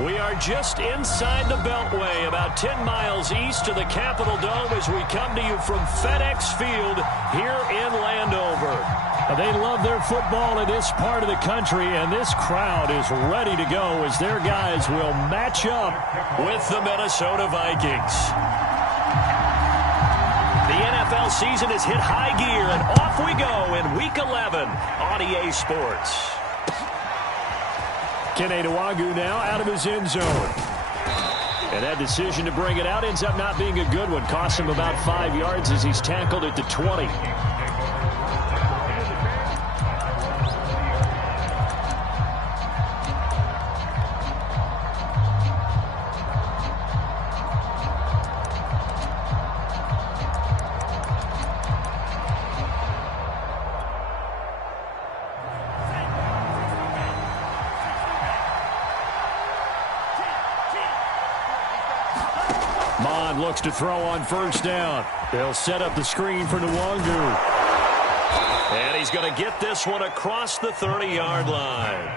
We are just inside the Beltway, about 10 miles east of the Capitol Dome as we come to you from FedEx Field here in Landover. They love their football in this part of the country, and this crowd is ready to go as their guys will match up with the Minnesota Vikings. The NFL season has hit high gear, and off we go in Week 11 on EA Sports. Kene Nwangwu now out of his end zone. And that decision to bring it out ends up not being a good one. Costs him about 5 yards as he's tackled at the 20. Looks to throw on first down. They'll set up the screen for Nwangwu. And he's going to get this one across the 30-yard line.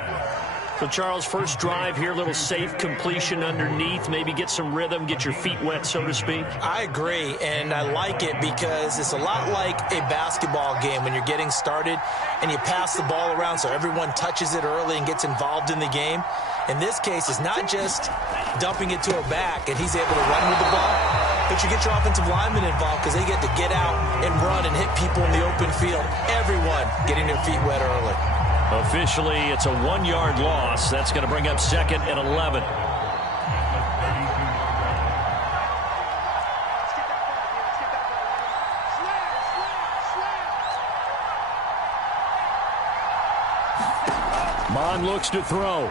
So, Charles, first drive here, little safe completion underneath. Maybe get some rhythm, get your feet wet, so to speak. I agree, and I like it because it's a lot like a basketball game when you're getting started and you pass the ball around so everyone touches it early and gets involved in the game. In this case, it's not just dumping it to a back and he's able to run with the ball, but you get your offensive linemen involved because they get to get out and run and hit people in the open field. Everyone getting their feet wet early. Officially, it's a 1-yard loss. That's going to bring up second and 11. Mon looks to throw.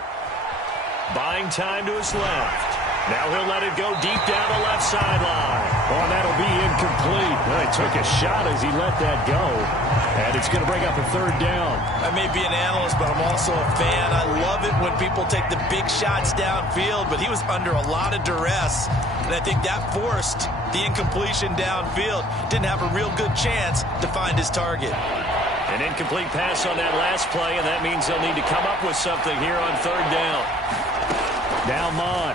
Buying time to his left. Now he'll let it go deep down the left sideline. Oh, that'll be incomplete. Well, he took a shot as he let that go. And it's going to bring up a third down. I may be an analyst, but I'm also a fan. I love it when people take the big shots downfield, but he was under a lot of duress. And I think that forced the incompletion downfield. Didn't have a real good chance to find his target. An incomplete pass on that last play, and that means they'll need to come up with something here on third down. Now Mon.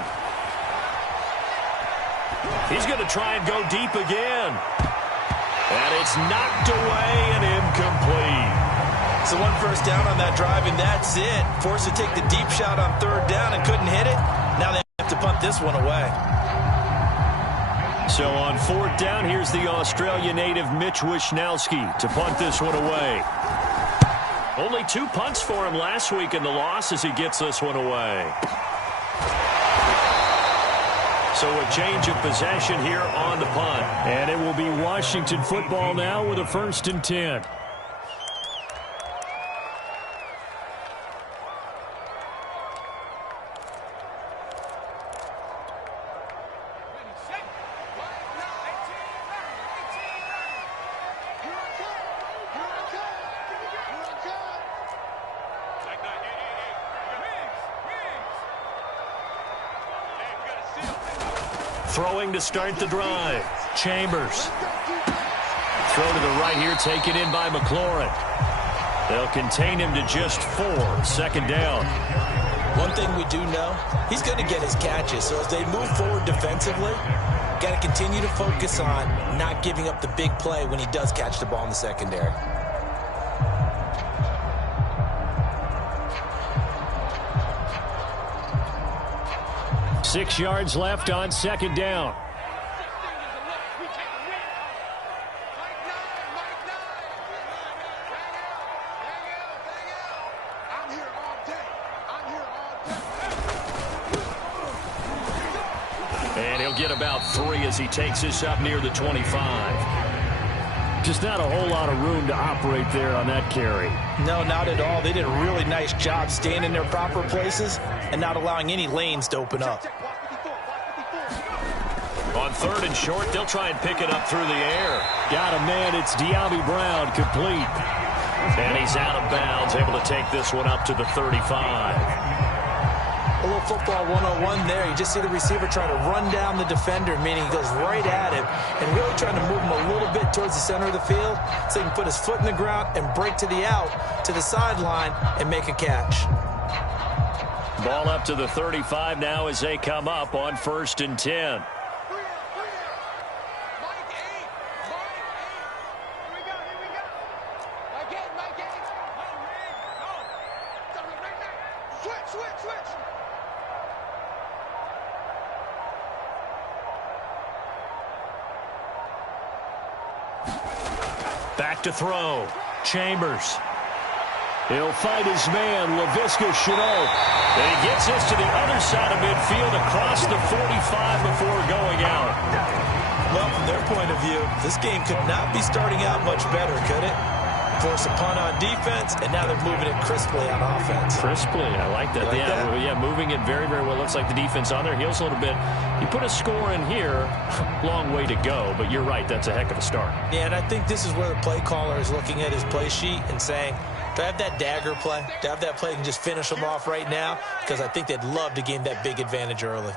He's going to try and go deep again. And it's knocked away and incomplete. So one first down on that drive, and that's it. Forced to take the deep shot on third down and couldn't hit it. Now they have to punt this one away. So on fourth down, here's the Australia native Mitch Wishnowski to punt this one away. Only 2 punts for him last week in the loss as he gets this one away. So a change of possession here on the punt. And it will be Washington football now with a 1st and 10. Throwing to start the drive. Chambers. Throw to the right here, taken in by McLaurin. They'll contain him to just 4. 2nd down. One thing we do know, he's going to get his catches. So as they move forward defensively, got to continue to focus on not giving up the big play when he does catch the ball in the secondary. Six yards left on 2nd down. And he'll get about 3 as he takes this up near the 25. Just not a whole lot of room to operate there on that carry. No, not at all. They did a really nice job staying in their proper places and not allowing any lanes to open up. On 3rd and short, they'll try and pick it up through the air. Got a man. It's Diaby Brown, complete. And he's out of bounds, able to take this one up to the 35. A little football 101 there. You just see the receiver trying to run down the defender, meaning he goes right at him and really trying to move him a little bit towards the center of the field so he can put his foot in the ground and break to the out, to the sideline, and make a catch. Ball up to the 35 now as they come up on 1st and 10. Back to throw. Chambers. He'll fight his man, Laviska Shenault. And he gets this to the other side of midfield across the 45 before going out. Well, from their point of view, this game could not be starting out much better, could it? Force a punt on defense, and now they're moving it crisply on offense. Crisply, I like that. Yeah, moving it very, very well. Looks like the defense on their heels a little bit. You put a score in here, long way to go, but you're right, that's a heck of a start. Yeah, and I think this is where the play caller is looking at his play sheet and saying, do I have that dagger play? Do I have that play and just finish them off right now? Because I think they'd love to gain that big advantage early.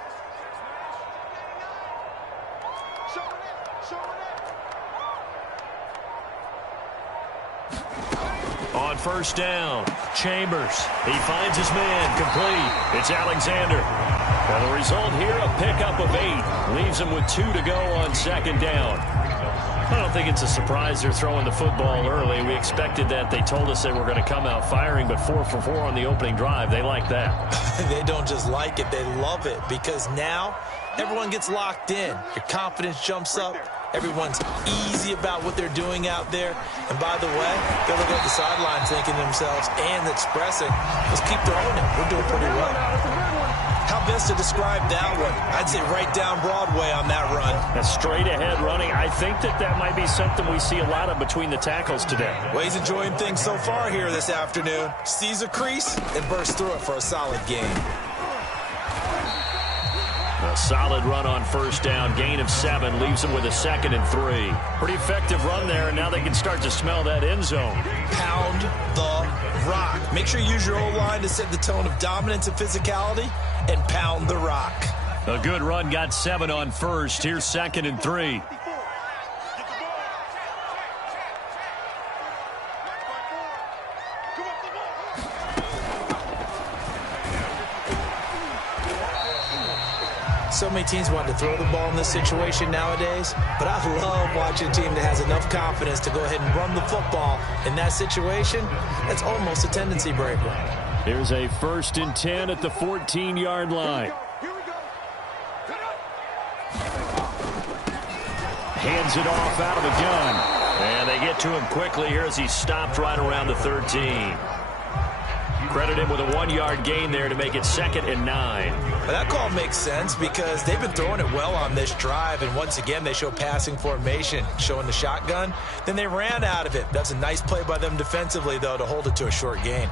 On 1st down, Chambers. He finds his man, complete. It's Alexander. And the result here, a pickup of 8. Leaves him with 2 to go on 2nd down. I don't think it's a surprise they're throwing the football early. We expected that. They told us they were going to come out firing, but 4 for 4 on the opening drive. They like that. They don't just like it, they love it, because now everyone gets locked in. Your confidence jumps up. Everyone's easy about what they're doing out there. And by the way, they're looking at the sideline thinking to themselves and expressing, let's keep throwing it. We're doing pretty well. How best to describe that one? I'd say right down Broadway on that run. That's straight ahead running. I think that might be something we see a lot of between the tackles today. Well, he's enjoying things so far here this afternoon. Sees a crease and bursts through it for a solid game. A solid run on 1st down. Gain of 7 leaves him with a 2nd and 3. Pretty effective run there, and now they can start to smell that end zone. Pound the rock. Make sure you use your O-line to set the tone of dominance and physicality, and pound the rock. A good run, got 7 on 1st. Here's 2nd and 3. So many teams want to throw the ball in this situation nowadays, but I love watching a team that has enough confidence to go ahead and run the football in that situation. That's almost a tendency breaker. Here's a 1st and 10 at the 14-yard line. Hands it off out of the gun. And they get to him quickly here as he stopped right around the 13. Credit him with a 1-yard gain there to make it 2nd and 9. Well, that call makes sense because they've been throwing it well on this drive, and once again they show passing formation, showing the shotgun. Then they ran out of it. That's a nice play by them defensively, though, to hold it to a short gain.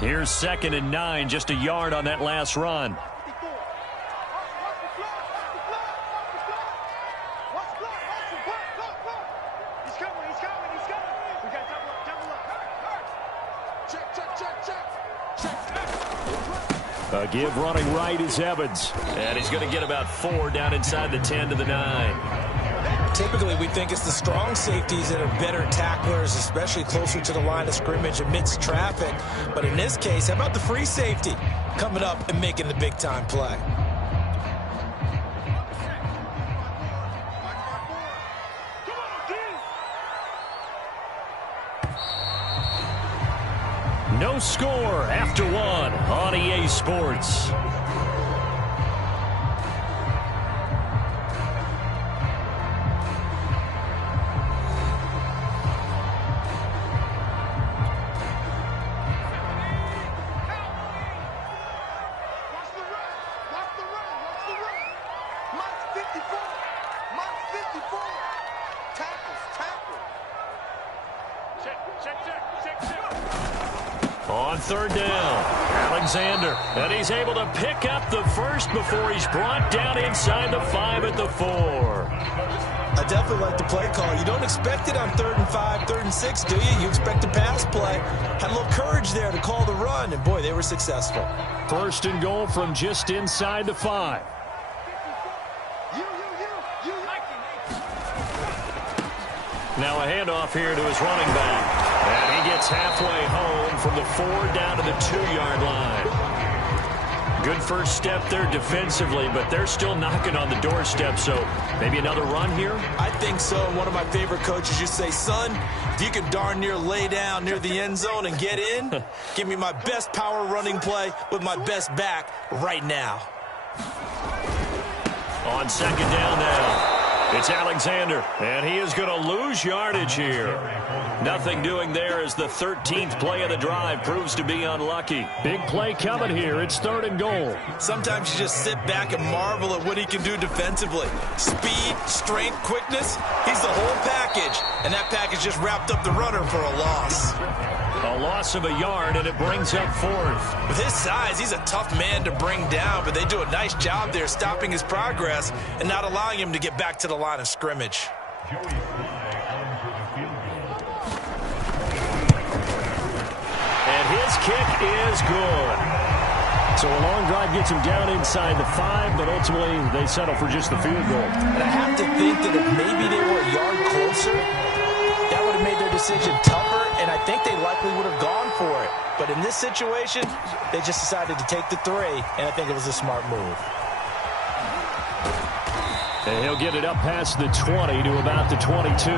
Here's 2nd and 9, just a yard on that last run. A give running right is Evans. And he's going to get about 4 down inside the 10 to the 9. Typically, we think it's the strong safeties that are better tacklers, especially closer to the line of scrimmage amidst traffic. But in this case, how about the free safety coming up and making the big-time play? No score after 1 on EA Sports. On 3rd down, Alexander, and he's able to pick up the first before he's brought down inside the 5 at the 4. I definitely like the play call. You don't expect it on 3rd and 5, 3rd and 6, do you? You expect a pass play. Had a little courage there to call the run, and boy, they were successful. 1st and goal from just inside the 5. Now a handoff here to his running back. And he gets halfway home from the 4 down to the 2-yard line. Good first step there defensively, but they're still knocking on the doorstep, so maybe another run here? I think so. And one of my favorite coaches used to say, son, if you can darn near lay down near the end zone and get in, give me my best power running play with my best back right now. On second down now, it's Alexander, and he is going to lose yardage here. Nothing doing there as the 13th play of the drive proves to be unlucky. Big play coming here. It's 3rd and goal. Sometimes you just sit back and marvel at what he can do defensively. Speed, strength, quickness, he's the whole package. And that package just wrapped up the runner for a loss. A loss of a yard, and it brings up 4th. With his size, he's a tough man to bring down, but they do a nice job there stopping his progress and not allowing him to get back to the line of scrimmage. And his kick is good. So a long drive gets him down inside the 5, but ultimately they settle for just the field goal. And I have to think that if maybe they were a yard closer, that would have made their decision tougher, and I think they likely would have gone for it. But in this situation, they just decided to take the 3, and I think it was a smart move. And he'll get it up past the 20 to about the 22.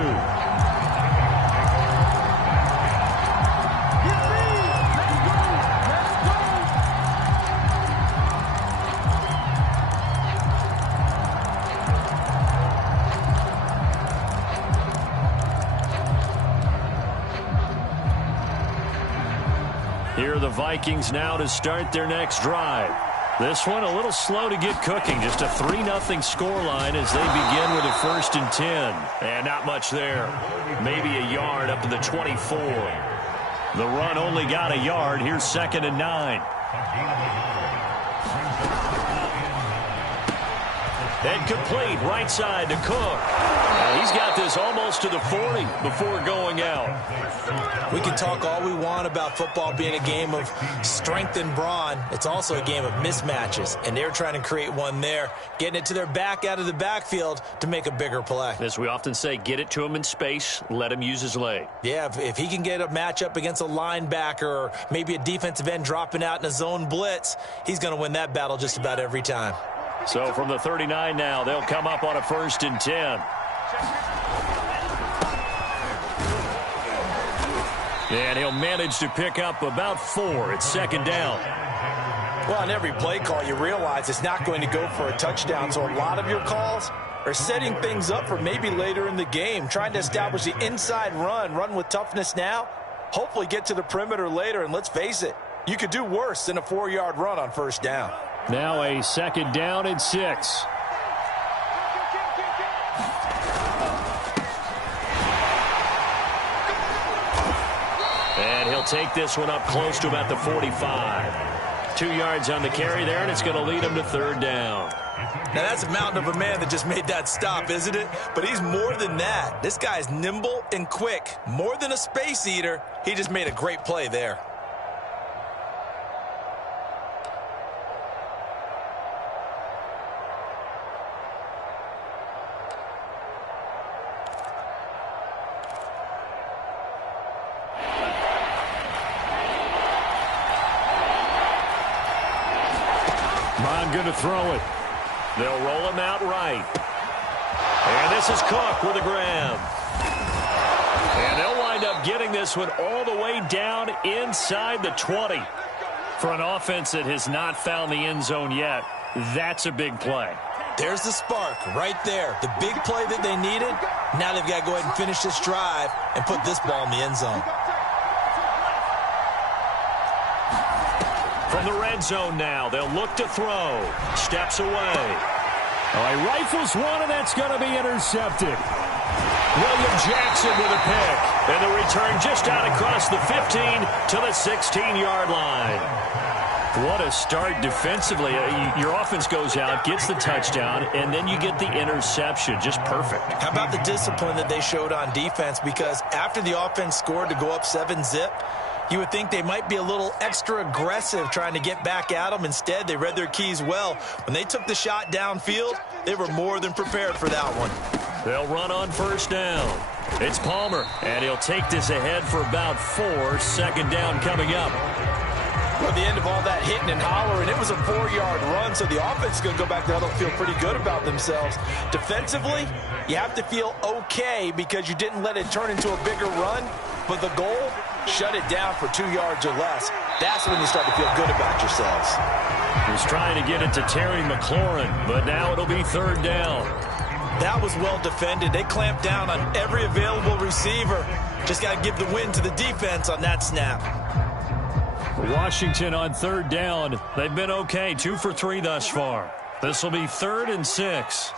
Here are the Vikings now to start their next drive. This one a little slow to get cooking. Just a 3-0 scoreline as they begin with a 1st and 10. And not much there. Maybe a yard up to the 24. The run only got a yard. Here's 2nd and 9. And complete right side to Cook. He's got this almost to the 40 before going out. We can talk all we want about football being a game of strength and brawn. It's also a game of mismatches, and they're trying to create one there, getting it to their back out of the backfield to make a bigger play. As we often say, get it to him in space, let him use his leg. Yeah, if he can get a matchup against a linebacker or maybe a defensive end dropping out in a zone blitz, he's going to win that battle just about every time. So from the 39 now, they'll come up on a 1st and 10. And he'll manage to pick up about 4. It's 2nd down. Well, on every play call, you realize it's not going to go for a touchdown. So a lot of your calls are setting things up for maybe later in the game, trying to establish the inside run with toughness now, hopefully get to the perimeter later. And let's face it, you could do worse than a 4-yard run on 1st down. Now a 2nd down and 6. And he'll take this one up close to about the 45. 2 yards on the carry there, and it's going to lead him to 3rd down. Now, that's a mountain of a man that just made that stop, isn't it? But he's more than that. This guy's nimble and quick. More than a space eater, he just made a great play there. Going to throw it. They'll roll him out right. And this is Cook with a grab. And they'll wind up getting this one all the way down inside the 20. For an offense that has not found the end zone yet, that's a big play. There's the spark right there. The big play that they needed. Now they've got to go ahead and finish this drive and put this ball in the end zone. From the red zone now, they'll look to throw. Steps away. Oh, he rifles one, and that's going to be intercepted. William Jackson with a pick. And the return just out across the 15 to the 16-yard line. What a start defensively. Your offense goes out, gets the touchdown, and then you get the interception. Just perfect. How about the discipline that they showed on defense? Because after the offense scored to go up 7-zip, you would think they might be a little extra aggressive trying to get back at them. Instead, they read their keys well. When they took the shot downfield, they were more than prepared for that one. They'll run on 1st down. It's Palmer, and he'll take this ahead for about 4. 2nd down coming up. At the end of all that hitting and hollering, it was a 4-yard run, so the offense is going to go back there. They'll feel pretty good about themselves. Defensively, you have to feel okay because you didn't let it turn into a bigger run, but the goal, shut it down for 2 yards or less. That's when you start to feel good about yourselves. He was trying to get it to Terry McLaurin, but now it'll be 3rd down. That was well defended. They clamped down on every available receiver. Just got to give the win to the defense on that snap. Washington on 3rd down. They've been okay, 2 for 3 thus far. This will be 3rd and 6.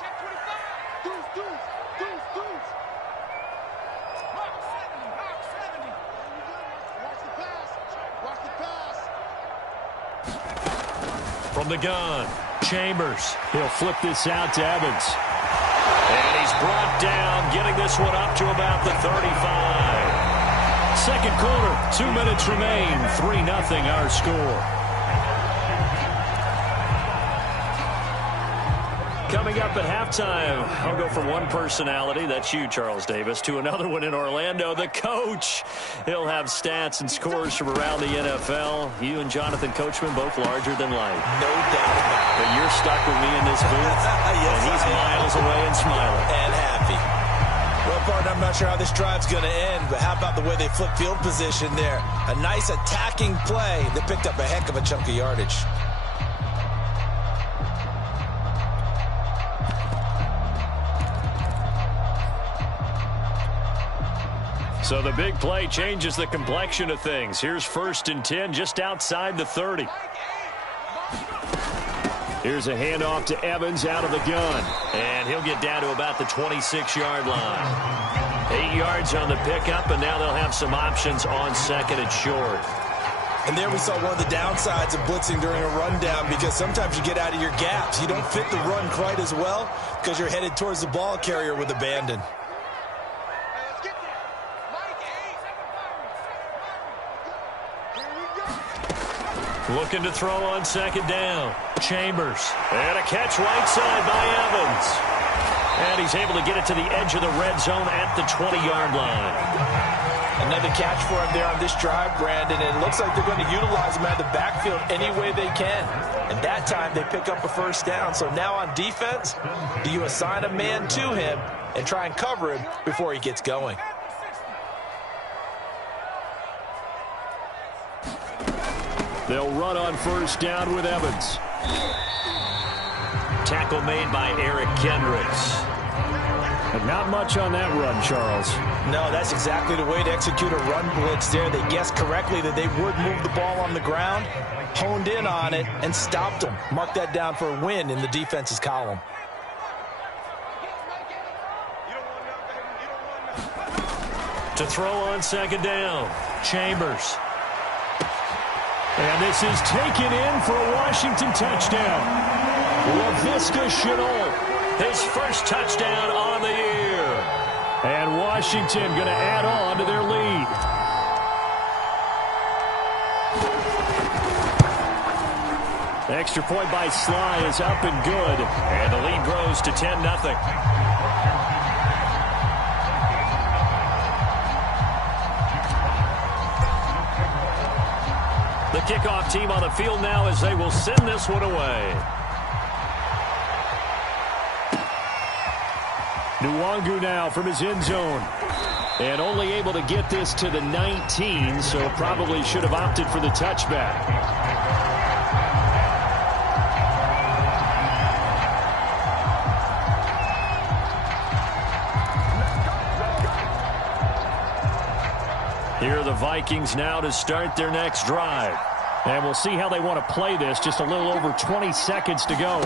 From the gun, Chambers. He'll flip this out to Evans. And he's brought down, getting this one up to about the 35. Second quarter, 2 minutes remain. 3-0 our score. Coming up at halftime, I'll go from one personality, that's you, Charles Davis, to another one in Orlando, the coach. He'll have stats and scores from around the NFL. You and Jonathan Coachman, both larger than life. No doubt about it. But you're stuck with me in this booth, yes, and he's miles away and smiling. And happy. Well, partner, I'm not sure how this drive's going to end, but how about the way they flip field position there? A nice attacking play that picked up a heck of a chunk of yardage. So the big play changes the complexion of things. Here's 1st and 10 just outside the 30. Here's a handoff to Evans out of the gun. And he'll get down to about the 26-yard line. 8 yards on the pickup, and now they'll have some options on 2nd and short. And there we saw one of the downsides of blitzing during a rundown, because sometimes you get out of your gaps. You don't fit the run quite as well because you're headed towards the ball carrier with abandon. Looking to throw on 2nd down. Chambers. And a catch right side by Evans. And he's able to get it to the edge of the red zone at the 20-yard line. Another catch for him there on this drive, Brandon. And it looks like they're going to utilize him out of the backfield any way they can. And that time they pick up a 1st down. So now on defense, do you assign a man to him and try and cover him before he gets going? They'll run on 1st down with Evans. Tackle made by Eric Kendricks. And not much on that run, Charles. No, that's exactly the way to execute a run blitz there. They guessed correctly that they would move the ball on the ground, honed in on it, and stopped them. Mark that down for a win in the defense's column. To throw on 2nd down, Chambers. And this is taken in for a Washington touchdown. LaVista Chenault, his 1st touchdown on the year. And Washington going to add on to their lead. Extra point by Sly is up and good. And the lead grows to 10-0. The kickoff team on the field now as they will send this one away. Nwangu now from his end zone. And only able to get this to the 19, so probably should have opted for the touchback. Here are the Vikings now to start their next drive. And we'll see how they want to play this. Just a little over 20 seconds to go.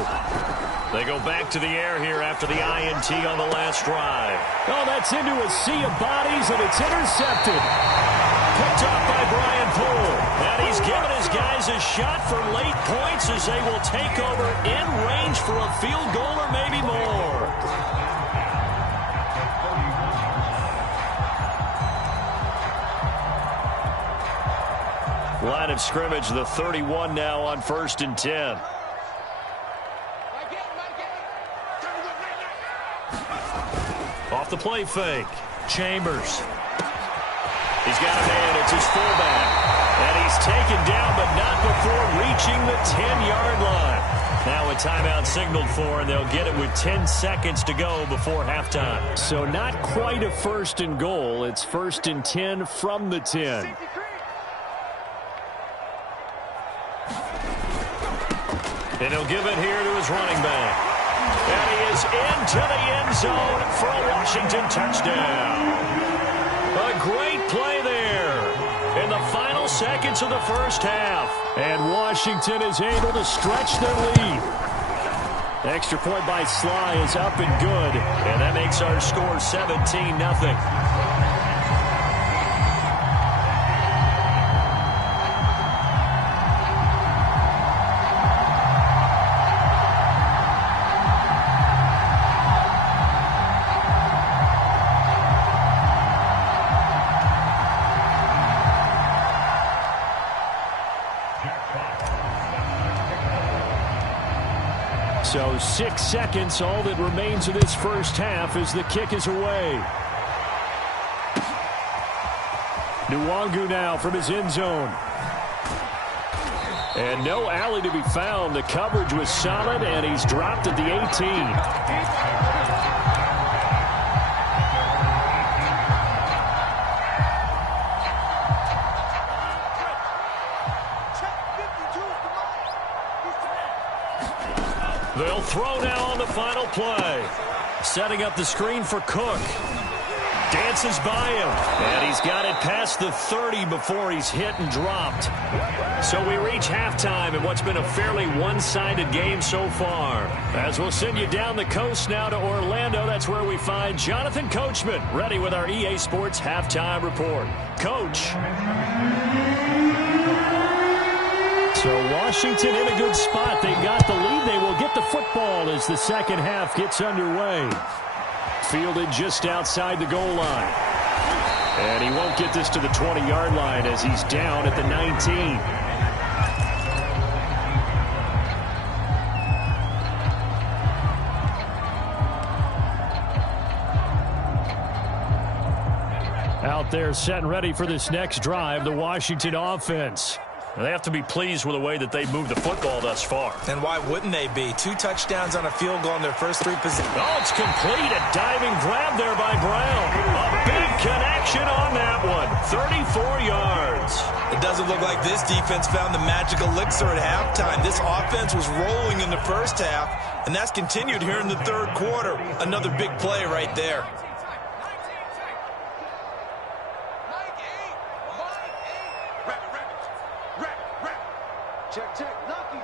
They go back to the air here after the INT on the last drive. Oh, that's into a sea of bodies, and it's intercepted. Picked off by Brian Poole. And he's given his guys a shot for late points as they will take over in range for a field goal or maybe more. Line of scrimmage, the 31 now on 1st and 10. Off the play fake. Chambers. He's got a man. It's his fullback. And he's taken down, but not before reaching the 10-yard line. Now a timeout signaled for, and they'll get it with 10 seconds to go before halftime. So not quite a 1st and goal. It's 1st and 10 from the 10. And he'll give it here to his running back. And he is into the end zone for a Washington touchdown. A great play there in the final seconds of the first half. And Washington is able to stretch their lead. Extra point by Sly is up and good. And that makes our score 17-0. So 6 seconds, all that remains of this first half as the kick is away. Nwangu now from his end zone. And no alley to be found. The coverage was solid, and he's dropped at the 18. They'll throw now on the final play. Setting up the screen for Cook. Dances by him. And he's got it past the 30 before he's hit and dropped. So we reach halftime in what's been a fairly one-sided game so far. As we'll send you down the coast now to Orlando, that's where we find Jonathan Coachman, ready with our EA Sports Halftime Report. Coach. So Washington in a good spot. They've got the lead. They will get the football as the second half gets underway. Fielded just outside the goal line. And he won't get this to the 20-yard line as he's down at the 19. Out there set and ready for this next drive, the Washington offense. They have to be pleased with the way that they've moved the football thus far. And why wouldn't they be? 2 touchdowns on a field goal in their first 3 possessions. Oh, it's complete. A diving grab there by Brown. A big connection on that one. 34 yards. It doesn't look like this defense found the magical elixir at halftime. This offense was rolling in the first half, and that's continued here in the third quarter. Another big play right there. Check. Lucky.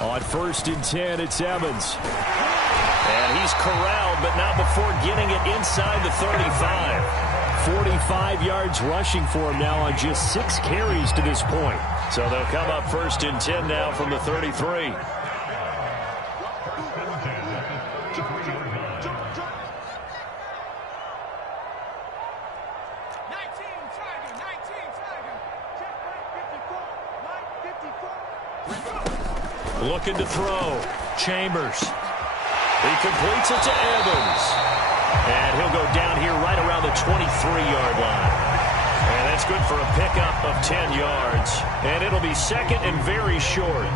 On 1st and 10, it's Evans. And he's corralled, but not before getting it inside the 35. 45 yards rushing for him now on just 6 carries to this point. So they'll come up 1st and 10 now from the 33. Looking to throw. Chambers. He completes it to Evans. And he'll go down here right around the 23-yard line. And that's good for a pickup of 10 yards. And it'll be second and very short.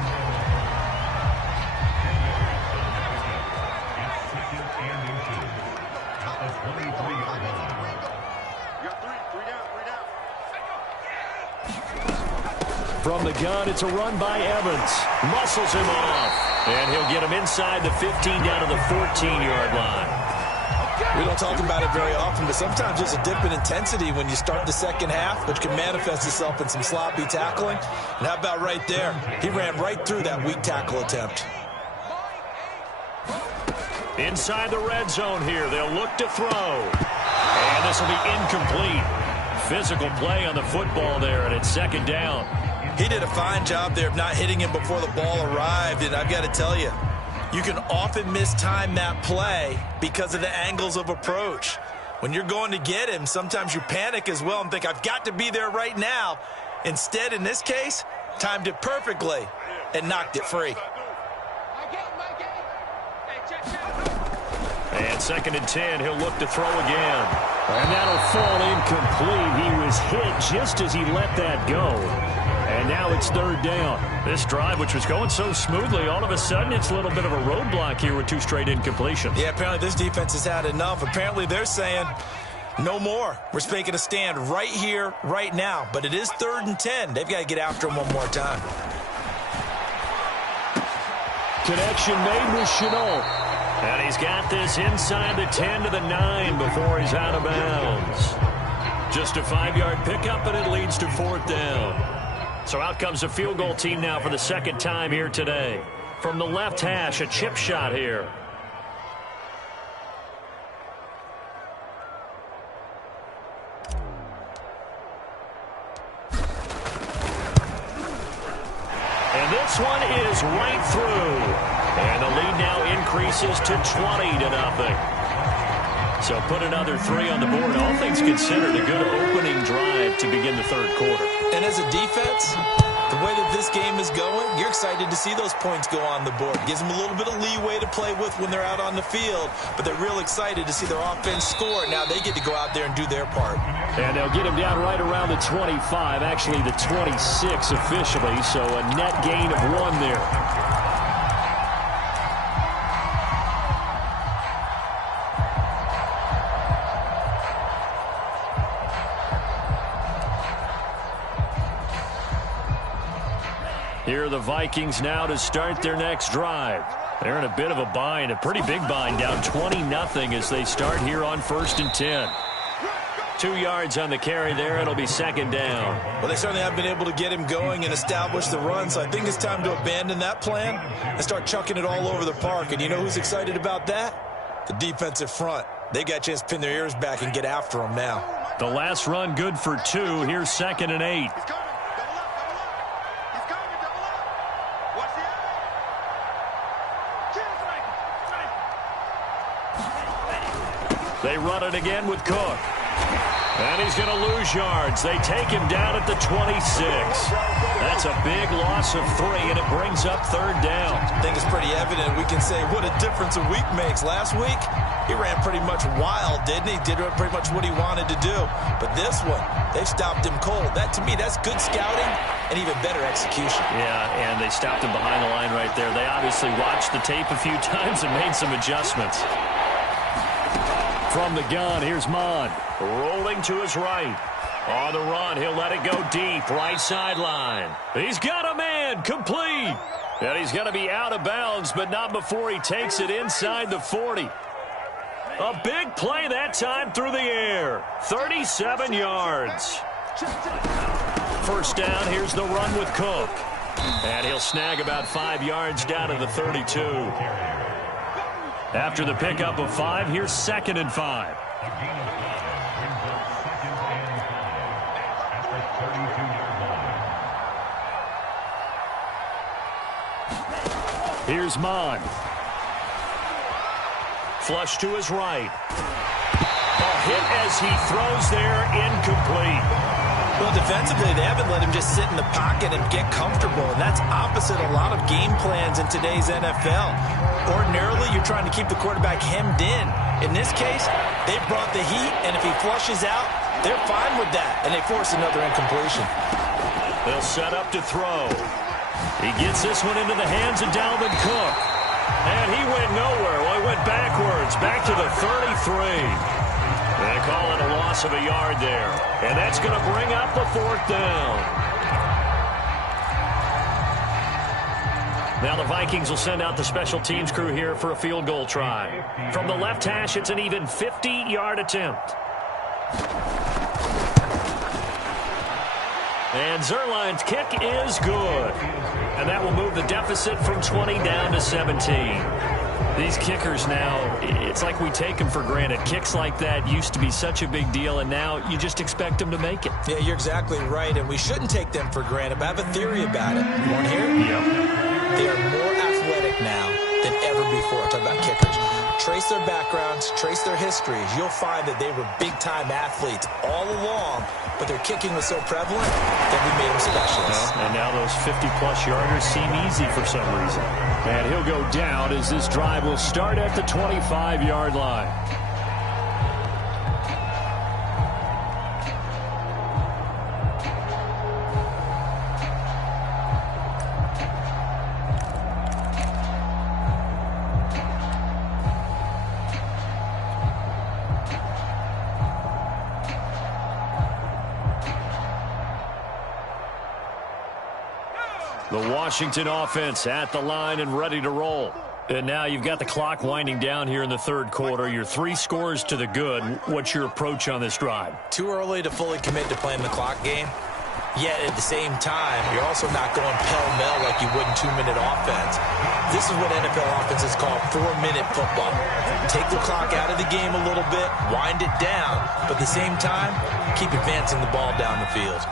From the gun, it's a run by Evans. Muscles him off. And he'll get him inside the 15 down to the 14-yard line. We don't talk about it very often, but sometimes there's a dip in intensity when you start the second half, which can manifest itself in some sloppy tackling. And how about right there? He ran right through that weak tackle attempt. Inside the red zone here. They'll look to throw. And this will be incomplete. Physical play on the football there, and it's second down. He did a fine job there of not hitting him before the ball arrived, and I've got to tell you, you can often mistime that play because of the angles of approach. When you're going to get him, sometimes you panic as well and think, I've got to be there right now. Instead, in this case, timed it perfectly. and knocked it free. And 2nd and 10, he'll look to throw again. And that'll fall incomplete. He was hit just as he let that go. And now it's 3rd down. This drive, which was going so smoothly, all of a sudden it's a little bit of a roadblock here with 2 straight incompletions. Yeah, apparently this defense has had enough. Apparently they're saying no more. We're making a stand right here, right now. But it is 3rd and 10. They've got to get after him one more time. Connection made with Chenault. And he's got this inside the 10 to the 9 before he's out of bounds. Just a 5-yard pickup, and it leads to 4th down. So out comes a field goal team now for the 2nd time here today. From the left hash, a chip shot here. And this one is right through. And the lead now increases to 20-0. So put another 3 on the board. All things considered, a good opening drive to begin the 3rd quarter. And as a defense, the way that this game is going, you're excited to see those points go on the board. Gives them a little bit of leeway to play with when they're out on the field, but they're real excited to see their offense score. Now they get to go out there and do their part. And they'll get him down right around the 25, actually the 26 officially, so a net gain of 1 there. Here are the Vikings now to start their next drive. They're in a bit of a bind, a pretty big bind, down 20-0 as they start here on 1st and 10. 2 yards on the carry there. It'll be 2nd down. Well, they certainly have been able to get him going and establish the run, so I think it's time to abandon that plan and start chucking it all over the park. And you know who's excited about that? The defensive front. They got a chance to pin their ears back and get after him now. The last run good for 2. Here's 2nd and 8. They run it again with Cook. And he's going to lose yards. They take him down at the 26. That's a big loss of 3, and it brings up 3rd down. I think it's pretty evident. We can say what a difference a week makes. Last week, he ran pretty much wild, didn't he? Did pretty much what he wanted to do. But this one, they've stopped him cold. That, to me, that's good scouting and even better execution. Yeah, and they stopped him behind the line right there. They obviously watched the tape a few times and made some adjustments. From the gun, here's Mon. Rolling to his right. On the run, he'll let it go deep. Right sideline. He's got a man. Complete. And he's going to be out of bounds, but not before he takes it inside the 40. A big play that time through the air. 37 yards. 1st down, here's the run with Cook. And he'll snag about 5 yards down to the 32. After the pickup of 5, here's 2nd and 5. Here's Mon. Flush to his right. A hit as he throws there, incomplete. Well, defensively, they haven't let him just sit in the pocket and get comfortable, and that's opposite a lot of game plans in today's NFL. Ordinarily, you're trying to keep the quarterback hemmed in. In this case, they brought the heat, and if he flushes out, they're fine with that, and they force another incompletion. They'll set up to throw. He gets this one into the hands of Dalvin Cook. And he went nowhere. Well, he went backwards, back to the 33. They call it a loss of a yard there. And that's going to bring up the 4th down. Now the Vikings will send out the special teams crew here for a field goal try. From the left hash, it's an even 50-yard attempt. And Zerline's kick is good. And that will move the deficit from 20 down to 17. These kickers now, it's like we take them for granted. Kicks like that used to be such a big deal, and now you just expect them to make it. Yeah, you're exactly right, and we shouldn't take them for granted, but I have a theory about it. You want to hear it? Yep. They are more athletic now than ever before. Talk about kickers. trace their backgrounds, trace their histories, you'll find that they were big-time athletes all along, but their kicking was so prevalent that we made them specialists. Well, and now those 50-plus yarders seem easy for some reason. And he'll go down as this drive will start at the 25-yard line. The Washington offense at the line and ready to roll. And now you've got the clock winding down here in the third quarter. You're 3 scores to the good. What's your approach on this drive? Too early to fully commit to playing the clock game. Yet at the same time, you're also not going pell-mell like you would in 2-minute offense. This is what NFL offenses call 4-minute football. Take the clock out of the game a little bit, wind it down, but at the same time, keep advancing the ball down the field.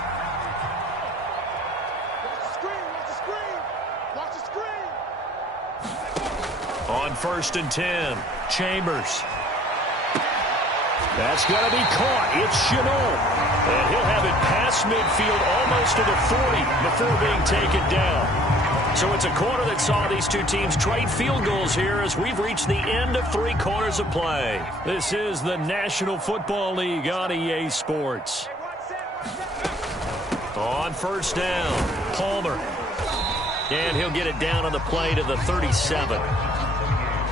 On 1st and 10, Chambers. That's going to be caught. It's Chenault. And he'll have it past midfield almost to the 40 before being taken down. So it's a quarter that saw these two teams trade field goals here as we've reached the end of 3 quarters of play. This is the National Football League on EA Sports. On 1st down, Palmer. And he'll get it down on the play to the 37.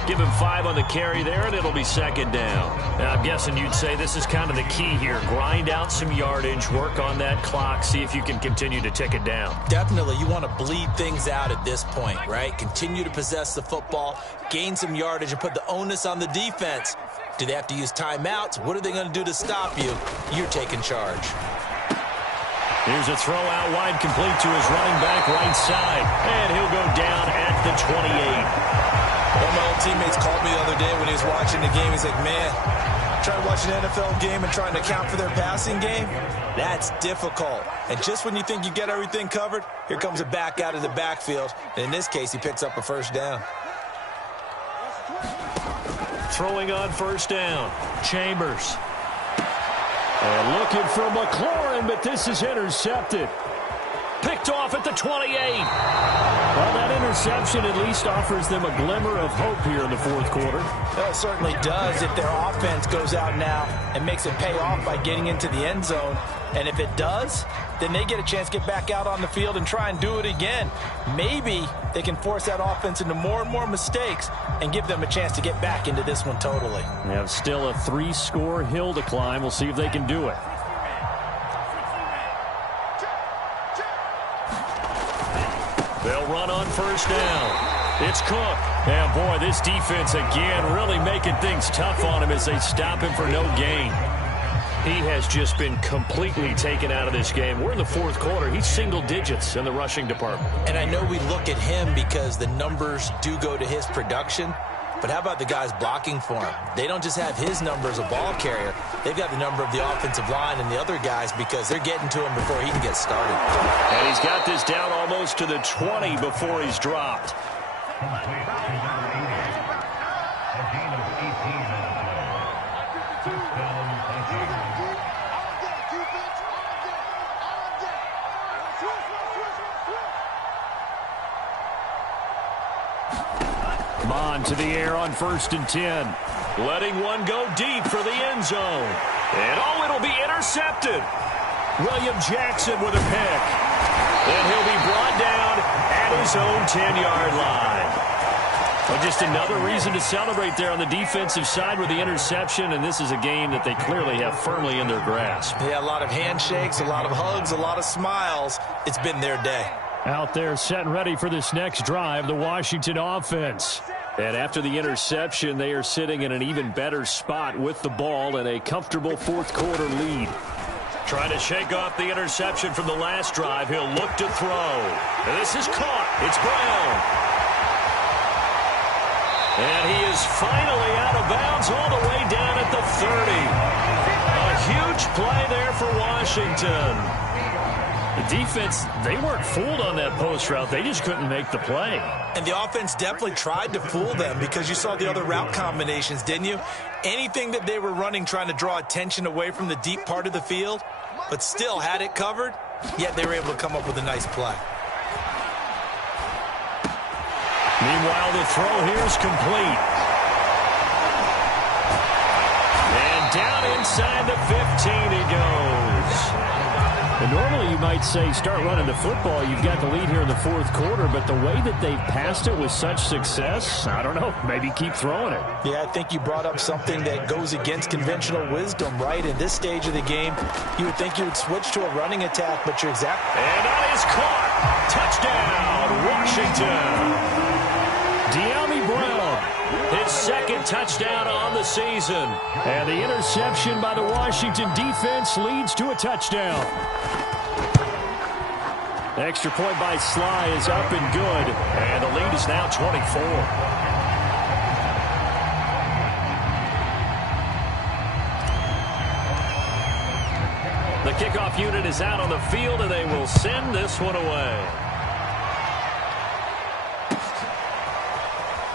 Give him 5 on the carry there, and it'll be 2nd down. Now, I'm guessing you'd say this is kind of the key here. Grind out some yardage, work on that clock, see if you can continue to tick it down. Definitely. You want to bleed things out at this point, right? Continue to possess the football, gain some yardage, and put the onus on the defense. Do they have to use timeouts? What are they going to do to stop you? You're taking charge. Here's a throw out wide, complete to his running back right side. And he'll go down at the 28. One of my old teammates called me the other day when he was watching the game. He's like, man, trying to watch an NFL game and trying to account for their passing game, that's difficult. And just when you think you get everything covered, here comes a back out of the backfield. And in this case, he picks up a 1st down. Throwing on 1st down, Chambers. And looking for McLaurin, but this is intercepted. Picked off at the 28. Well, that interception at least offers them a glimmer of hope here in the 4th quarter. Well, it certainly does if their offense goes out now and makes it pay off by getting into the end zone. And if it does, then they get a chance to get back out on the field and try and do it again. Maybe they can force that offense into more and more mistakes and give them a chance to get back into this one totally. They have still a 3-score hill to climb. We'll see if they can do it. They'll run on 1st down. It's Cook. And, boy, this defense, again, really making things tough on him as they stop him for no gain. He has just been completely taken out of this game. We're in the 4th quarter. He's single digits in the rushing department. And I know we look at him because the numbers do go to his production. But how about the guys blocking for him? They don't just have his number as a ball carrier. They've got the number of the offensive line and the other guys because they're getting to him before he can get started. And he's got this down almost to the 20 before he's dropped. Mon to the air on 1st and 10. Letting one go deep for the end zone. And, oh, it'll be intercepted. William Jackson with a pick. And he'll be brought down at his own 10-yard line. Well, just another reason to celebrate there on the defensive side with the interception, and this is a game that they clearly have firmly in their grasp. Yeah, a lot of handshakes, a lot of hugs, a lot of smiles. It's been their day. Out there set and ready for this next drive, the Washington offense. And after the interception, they are sitting in an even better spot with the ball and a comfortable 4th quarter lead. Trying to shake off the interception from the last drive. He'll look to throw. And this is caught. It's Brown. And he is finally out of bounds all the way down at the 30. A huge play there for Washington. The defense, they weren't fooled on that post route. They just couldn't make the play. And the offense definitely tried to fool them because you saw the other route combinations, didn't you? Anything that they were running trying to draw attention away from the deep part of the field, but still had it covered, yet they were able to come up with a nice play. Meanwhile, the throw here is complete. And down inside the 15 he goes. And normally you might say start running the football. You've got the lead here in the fourth quarter, but the way that they've passed it with such success, I don't know, maybe keep throwing it. Yeah, I think you brought up something that goes against conventional wisdom, right? In this stage of the game, you would think you would switch to a running attack, but you're exactly... And that is caught. Touchdown, Washington. De'Ami Brown, his second touchdown on the season. And the interception by the Washington defense leads to a touchdown. The extra point by Sly is up and good. And the lead is now 24. The kickoff unit is out on the field, and they will send this one away.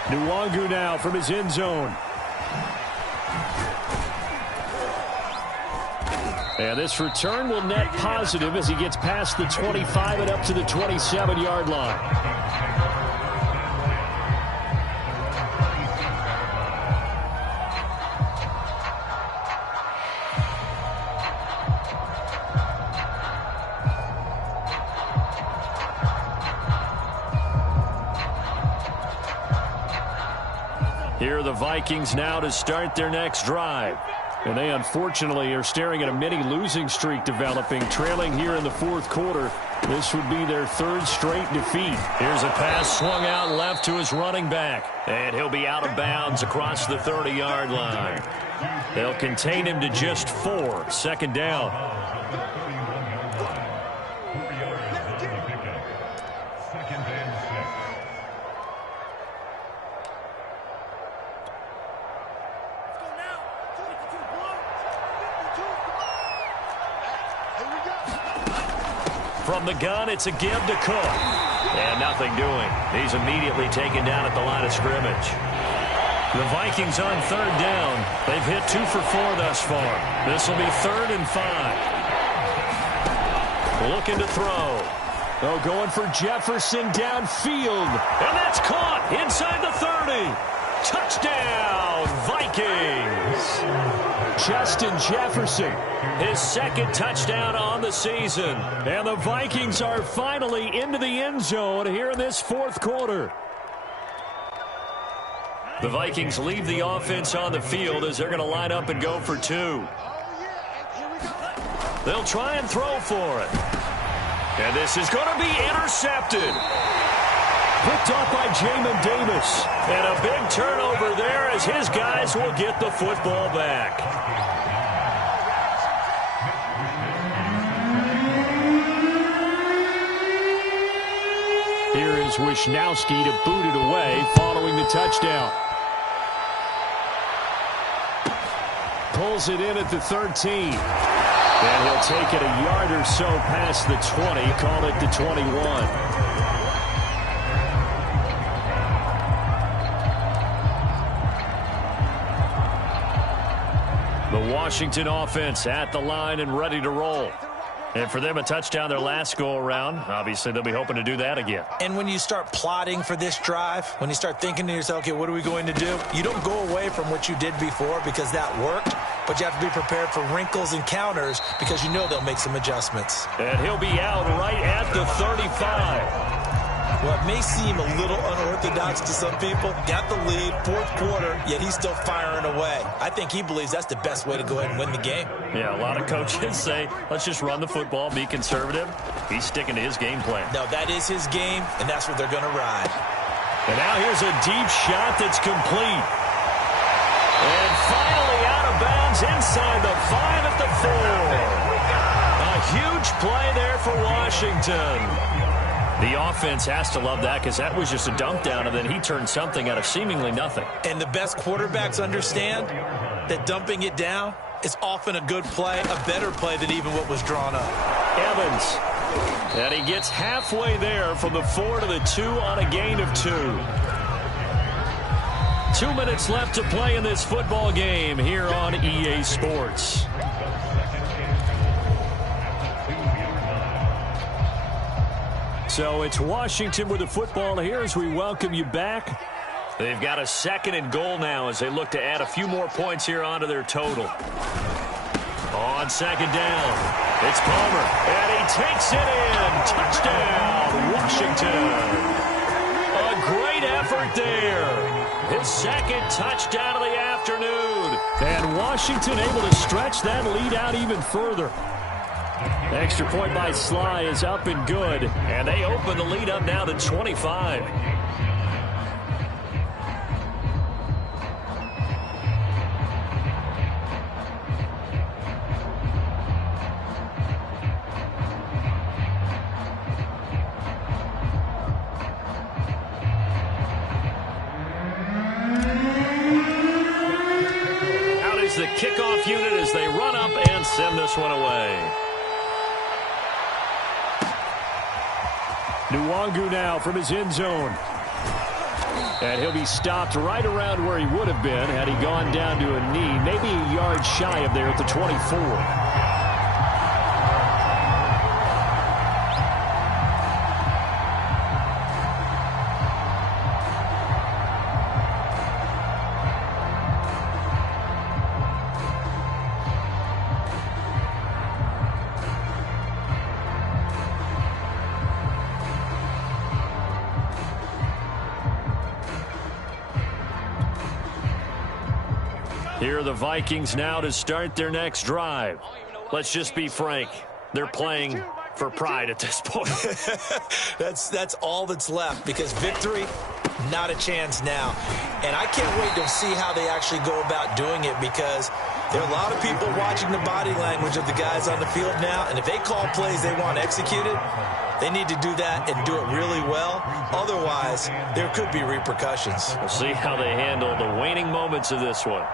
Nwangu now from his end zone. And this return will net positive as he gets past the 25 and up to the 27-yard line. Here are the Vikings now to start their next drive. And they unfortunately are staring at a mini losing streak developing, trailing here in the fourth quarter. This would be their third straight defeat. Here's a pass swung out left to his running back. And he'll be out of bounds across the 30-yard line. They'll contain him to just 4. Second down. From the gun, it's a give to Cook. And nothing doing. He's immediately taken down at the line of scrimmage. The Vikings on third down. They've hit 2 for 4 thus far. This will be 3rd and 5. Looking to throw. Oh, going for Jefferson downfield. And that's caught inside the 30. Touchdown, Vikings. Justin Jefferson, his second touchdown on the season. And the Vikings are finally into the end zone here in this fourth quarter. The Vikings leave the offense on the field as they're going to line up and go for 2. They'll try and throw for it. And this is going to be intercepted. Picked off by Jamin Davis. And a big turnover there as his guys will get the football back. Here is Wisnowski to boot it away following the touchdown. Pulls it in at the 13. And he'll take it a yard or so past the 20. Call it the 21. The Washington offense at the line and ready to roll. And for them, a touchdown their last go-around. Obviously, they'll be hoping to do that again. And when you start plotting for this drive, when you start thinking to yourself, okay, what are we going to do? You don't go away from what you did before because that worked, but you have to be prepared for wrinkles and counters because you know they'll make some adjustments. And he'll be out right at the 35. Well, it may seem a little unorthodox to some people. Got the lead, fourth quarter, yet he's still firing away. I think he believes that's the best way to go ahead and win the game. Yeah, a lot of coaches say, let's just run the football, be conservative. He's sticking to his game plan. No, that is his game, and that's what they're going to ride. And now here's a deep shot that's complete. And finally out of bounds inside the 5 at the 4. A huge play there for Washington. The offense has to love that because that was just a dump down, and then he turned something out of seemingly nothing. And the best quarterbacks understand that dumping it down is often a good play, a better play than even what was drawn up. Evans And he gets halfway there from the 4 to the 2 on a gain of 2. 2 minutes left to play in this football game here on EA Sports. So it's Washington with the football here as we welcome you back. They've got a 2nd and goal now as they look to add a few more points here onto their total. On 2nd down, it's Palmer, and he takes it in. Touchdown, Washington. A great effort there. His 2nd touchdown of the afternoon. And Washington able to stretch that lead out even further. Extra point by Sly is up and good. And they open the lead up now to 25. The kickoff unit as they run up and send this one away. Nwangu now from his end zone. And he'll be stopped right around where he would have been had he gone down to a knee, maybe a yard shy of there at the 24. Here are the Vikings now to start their next drive. Let's just be frank. They're playing for pride at this point. That's all that's left, because victory, not a chance now. And I can't wait to see how they actually go about doing it, because there are a lot of people watching the body language of the guys on the field now, and if they call plays they want executed, they need to do that and do it really well. Otherwise, there could be repercussions. We'll see how they handle the waning moments of this one.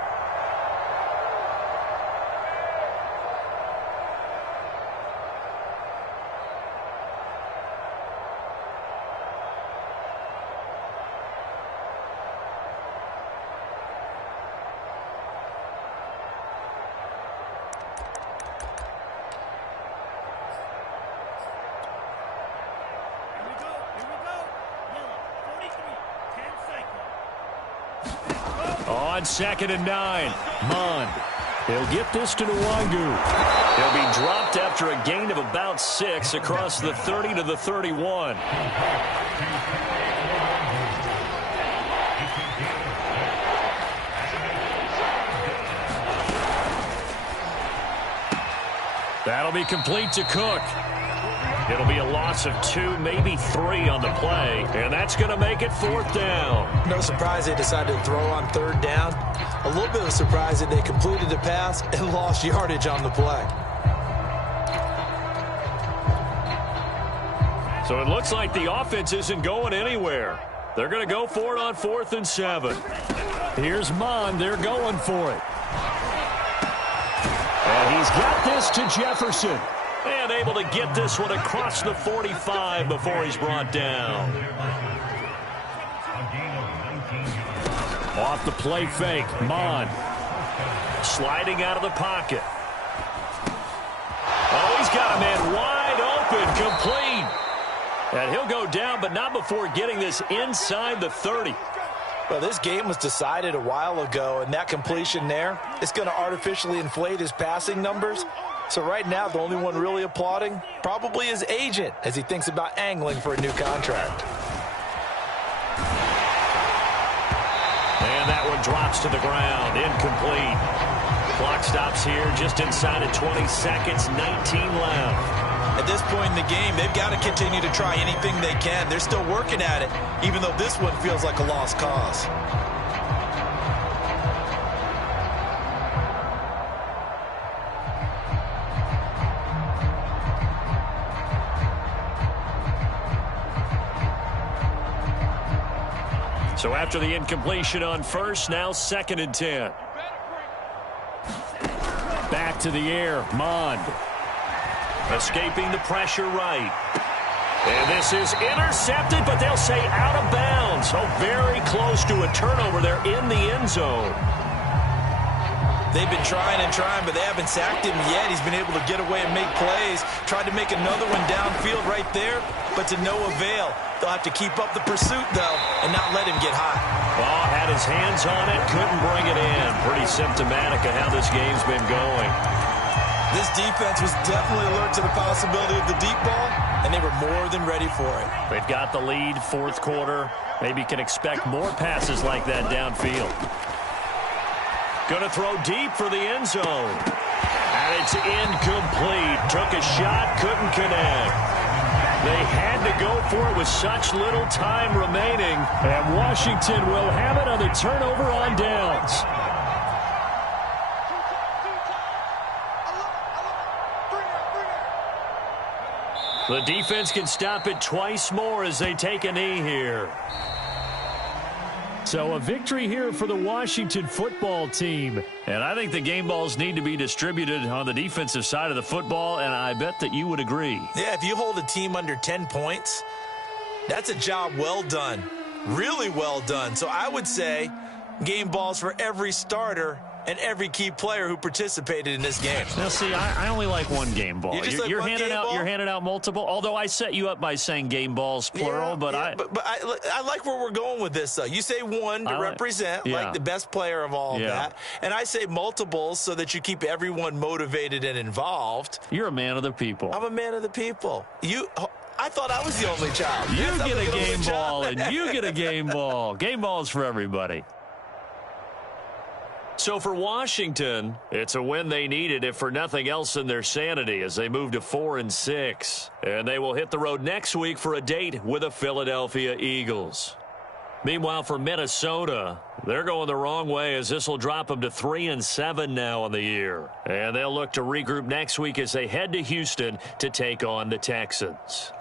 On 2nd and 9, Mond. He'll get this to Nwangu. He'll be dropped after a gain of about 6 across the 30 to the 31. That'll be complete to Cook. It'll be a loss of 2, maybe 3 on the play, and that's going to make it 4th down. No surprise they decided to throw on 3rd down. A little bit of a surprise that they completed the pass and lost yardage on the play. So it looks like the offense isn't going anywhere. They're going to go for it on 4th and 7. Here's Mond. They're going for it. And he's got this to Jefferson. And able to get this one across the 45 before he's brought down. Off the play fake, Mond. Sliding out of the pocket. Oh, he's got a man wide open, complete. And he'll go down, but not before getting this inside the 30. Well, this game was decided a while ago, and that completion there is going to artificially inflate his passing numbers. So right now, the only one really applauding probably his agent as he thinks about angling for a new contract. And that one drops to the ground, incomplete. Clock stops here just inside of 20 seconds, 19 left. At this point in the game, they've got to continue to try anything they can. They're still working at it, even though this one feels like a lost cause. So after the incompletion on 1st, now 2nd and 10. Back to the air, Mond. Escaping the pressure right. And this is intercepted, but they'll say out of bounds. Oh, very close to a turnover there in the end zone. They've been trying and trying, but they haven't sacked him yet. He's been able to get away and make plays. Tried to make another one downfield right there, but to no avail. They'll have to keep up the pursuit, though, and not let him get hot. Well, had his hands on it, couldn't bring it in. Pretty symptomatic of how this game's been going. This defense was definitely alert to the possibility of the deep ball, and they were more than ready for it. They've got the lead, fourth quarter. Maybe can expect more passes like that downfield. Going to throw deep for the end zone. And it's incomplete. Took a shot, couldn't connect. They had to go for it with such little time remaining. And Washington will have it on the turnover on downs. The defense can stop it twice more as they take a knee here. So a victory here for the Washington football team. And I think the game balls need to be distributed on the defensive side of the football, and I bet that you would agree. Yeah, if you hold a team under 10 points, that's a job well done. Really well done. So I would say game balls for every starter and every key player who participated in this game. Now, see, I only like one game ball. You're handing out multiple. Although I set you up by saying game balls plural, but I like where we're going with this. Though you say one to represent like the best player of all of that, and I say multiples so that you keep everyone motivated and involved. You're a man of the people. I'm a man of the people. I thought I was the only child. You get a game ball, and you get a game ball. Game balls for everybody. So for Washington, it's a win they needed, if for nothing else than their sanity, as they move to 4-6. And they will hit the road next week for a date with the Philadelphia Eagles. Meanwhile, for Minnesota, they're going the wrong way, as this will drop them to 3-7 now on the year. And they'll look to regroup next week as they head to Houston to take on the Texans.